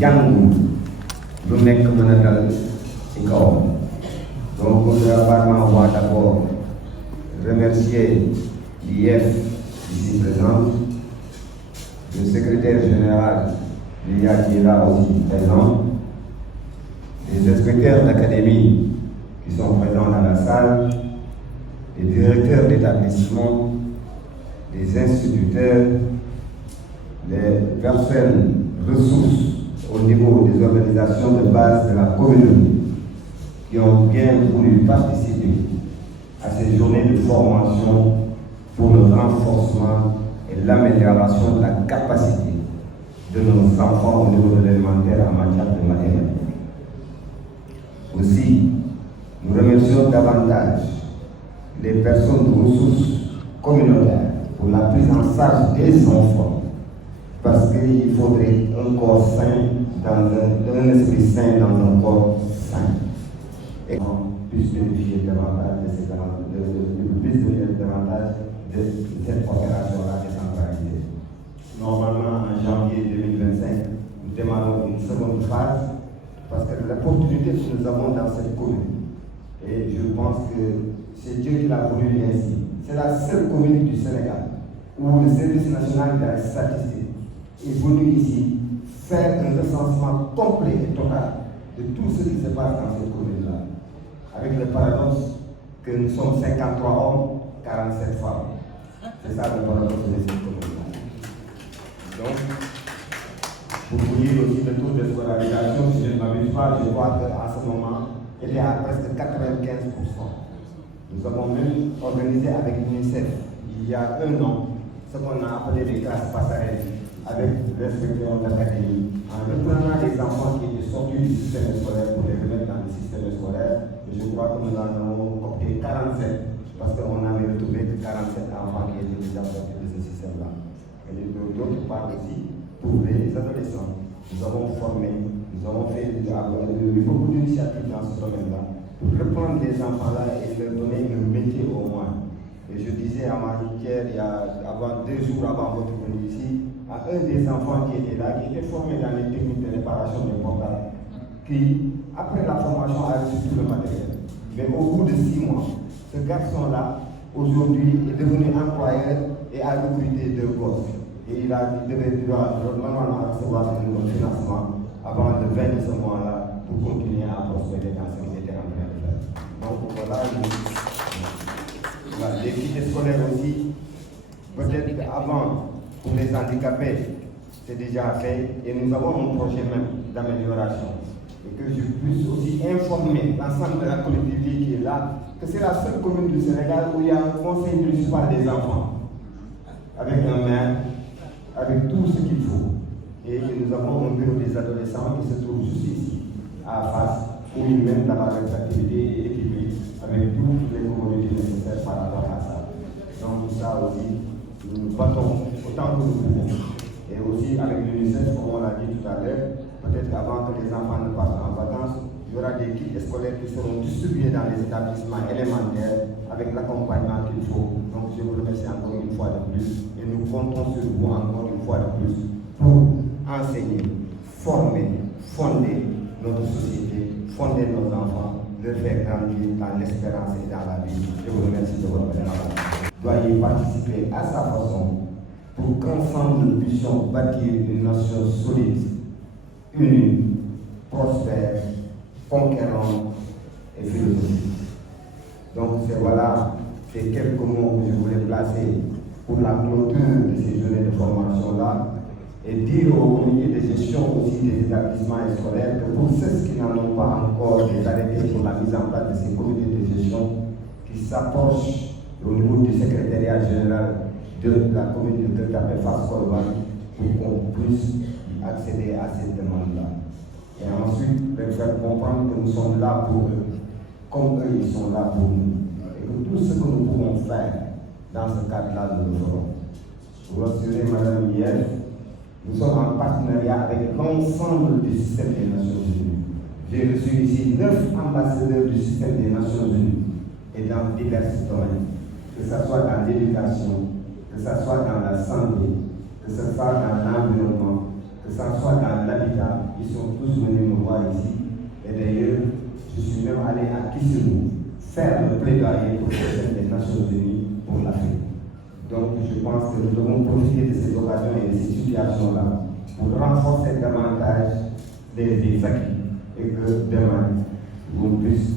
jàng lu nekk mën a dal ci kawam. Donc on va d'abord remercier l'IEF ici présent, le secrétaire général l'IA qui est là aussi présent, les inspecteurs d'académie qui sont présents dans la salle, les directeurs d'établissement, les instituteurs, les personnes ressources au niveau des organisations de base de la commune qui ont bien voulu participer à ces journées de formation pour le renforcement et l'amélioration de la capacité de nos enfants au niveau de l'élémentaire en matière de mathématiques. Aussi, nous remercions davantage les personnes de ressources communautaires pour la prise en charge des enfants, parce qu'il faudrait un corps sain, un esprit sain dans un corps sain. Et qu'on puisse bénéficier davantage de cette opération-là décentralisée. Normalement, en janvier 2025, nous démarrons une seconde phase, parce que l'opportunité que nous avons dans cette commune, et je pense que c'est Dieu qui l'a voulu ainsi. C'est la seule commune du Sénégal où le service national de la statistique est venu ici faire un recensement complet et total de tout ce qui se passe dans cette commune-là. Avec le paradoxe que nous sommes 53 hommes, 47 femmes. C'est ça le paradoxe de cette commune-là. Donc, pour vous dire aussi le taux de scolarisation, si je ne m'abuse pas, je crois qu'à ce moment, il est à presque 95%. Nous avons même organisé avec l'UNICEF, il y a un an, ce qu'on a appelé les classes passerelles, avec l'inspecteur d'académie, en reprenant les enfants qui étaient sortis du système scolaire pour les remettre dans le système scolaire. Et je crois que nous en avons copié 47, parce qu'on avait retrouvé que 47 enfants qui étaient déjà sortis de ce système-là. Et d'autre part aussi, pour les adolescents, nous avons formé, nous avons fait beaucoup d'initiatives dans ce domaine-là, pour reprendre les enfants-là et leur donner un métier au moins. Et je disais à Marie-Pierre, il y a 2 jours avant votre venue ici, à un des enfants qui était là, qui était formé dans les techniques de réparation des portables, qui, après la formation, a reçu tout le matériel. Mais au bout de 6 mois, ce garçon-là, aujourd'hui, est devenu employeur et a recruté 2 gosses. Et il devait normalement recevoir un financement avant le 20 de ce mois-là pour continuer à prospérer dans ce qu'il était en train de faire. Donc voilà, les guides scolaires aussi, peut-être avant, pour les handicapés, c'est déjà fait et nous avons un projet même d'amélioration. Et que je puisse aussi informer l'ensemble de la collectivité qui est là, que c'est la seule commune du Sénégal où il y a un conseil municipal des enfants, avec un maire, avec tout ce qu'il faut. Et nous avons un bureau des adolescents qui se trouve juste ici, à face, où ils mettent la activité et équipée avec toutes les commodités nécessaires par rapport à ça. Donc ça aussi, nous nous battons autant que nous pouvons. Et aussi avec l'UNICEF, comme on l'a dit tout à l'heure, peut-être avant que les enfants ne partent en vacances, il y aura des kits scolaires qui seront distribués dans les établissements élémentaires avec l'accompagnement qu'il faut. Donc je vous remercie encore une fois de plus et nous comptons sur vous encore une fois de plus pour enseigner, former, fonder notre société, fonder nos enfants, leur faire grandir dans l'espérance et dans la vie. Je vous remercie de votre présence. Doyez participer à sa façon pour qu'ensemble nous puissions bâtir une nation solide, unie, prospère, conquérante et philosophique. Donc c'est quelques mots que je voulais placer pour la clôture de ces journées de formation-là et dire au comité de gestion aussi des établissements scolaires que pour ceux qui n'en ont pas encore des arrêtés pour la mise en place de ces comités de gestion qui s'approchent au niveau du secrétariat général de la commune de Gueule-Tapée-Fass-Colobane pour qu'on puisse accéder à cette demande-là. Et ensuite, leur faire comprendre que nous sommes là pour eux, comme eux ils sont là pour nous. Et que tout ce que nous pouvons faire dans ce cadre-là, nous le ferons. Pour rassurer Madame Miel, nous sommes en partenariat avec l'ensemble du système des Nations Unies. J'ai reçu ici 9 ambassadeurs du système des Nations Unies et dans divers domaines, que ce soit dans l'éducation, que ce soit dans la santé, que ce soit dans l'environnement, que ce ça soit dans l'habitat, ils sont tous venus me voir ici. Et d'ailleurs, je suis même allé à Kissimou faire le plaidoyer pour les Nations Unies pour l'Afrique. Donc je pense que nous devons profiter de ces occasions et de ces situations-là pour renforcer davantage les acquis et que demain, on puisse